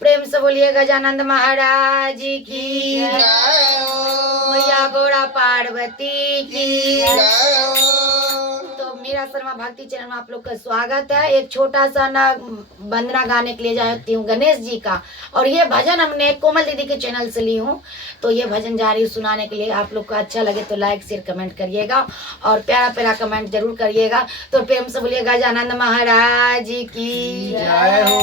प्रेम से बोलिए गजानंद महाराज की मैया गौरा पार्वती की। तो मेरा शर्मा भक्ति चैनल में आप लोग का स्वागत है। एक छोटा सा ना वंदना गाने के लिए जाती हूँ गणेश जी का, और ये भजन हमने कोमल दीदी के चैनल से ली हूँ। तो ये भजन जा रही हूँ सुनाने के लिए। आप लोग को अच्छा लगे तो लाइक शेयर कमेंट करिएगा और प्यारा प्यारा कमेंट जरूर करिएगा। तो प्रेम से बोलिए गजानंद महाराज की जय हो।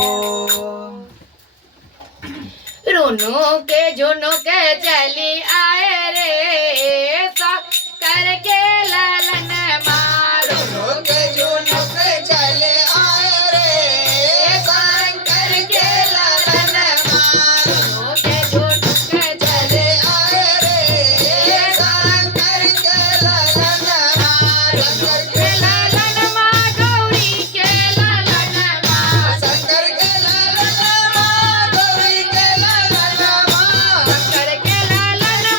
रोनो के झुनो के चली आए रे करके लालन मारो के जो नक चले आए रे शंकर के लालन मारो के झुनो के चले आए रे शंकर के लालन मारो शंकर के लालन माँ गौरी के लालन माँ शंकर के लालन माँ गौरी के लालन माँ शंकर के लालन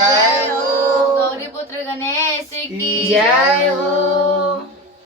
जय हो गौरी पुत्र गणेश की जय हो